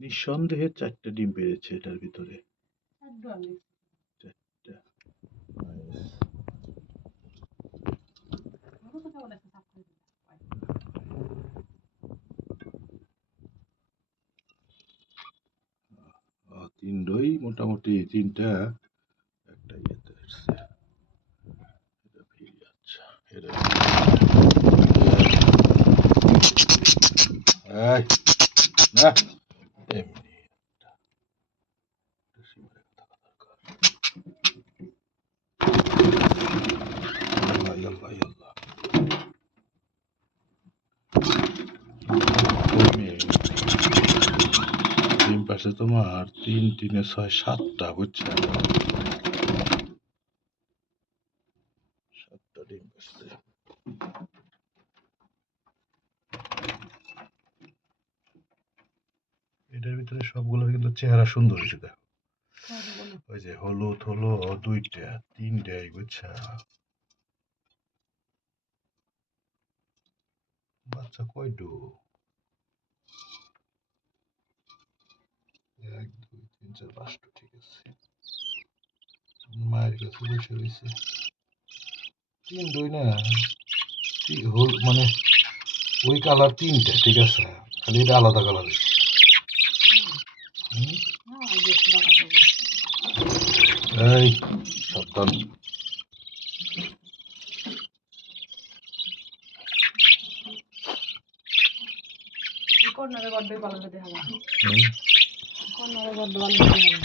নিঃসন্দেহে ৪টা ডিম পেড়েছে এটার ভিতরে। ৪টা। নাইস। ৩টাই মোটামুটি ৩টা একটা ইয়েতে আসছে। এটা ফিরে আচ্ছা এটা এই না এমনি সীমারে থাকা দরকার। আল্লাহ আল্লাহ আল্লাহ ডিম পাশে তোমার ৩ ৩ ৬ ৭টা বুঝছো, ৭টা ডিম পাশে। এটার ভিতরে সবগুলোর কিন্তু চেহারা সুন্দর হয়েছে দেখো। ওই যে হলুদ হলো 2টা 3টাই বুঝছা। বাচ্চা কয়টু 1 2 3 4 5টা ঠিক আছে। মায়ের কাছে বসে রয়েছে 3 না হল মানে ওই কালার 3টা ঠিক আছে, খালি এটা আলাদা কালার হয়েছে। এই সাবধান। কর্নারে বড্ডই পালাতে দেখা যায়। কর্নারে বড্ড ভালো দেখা যায়।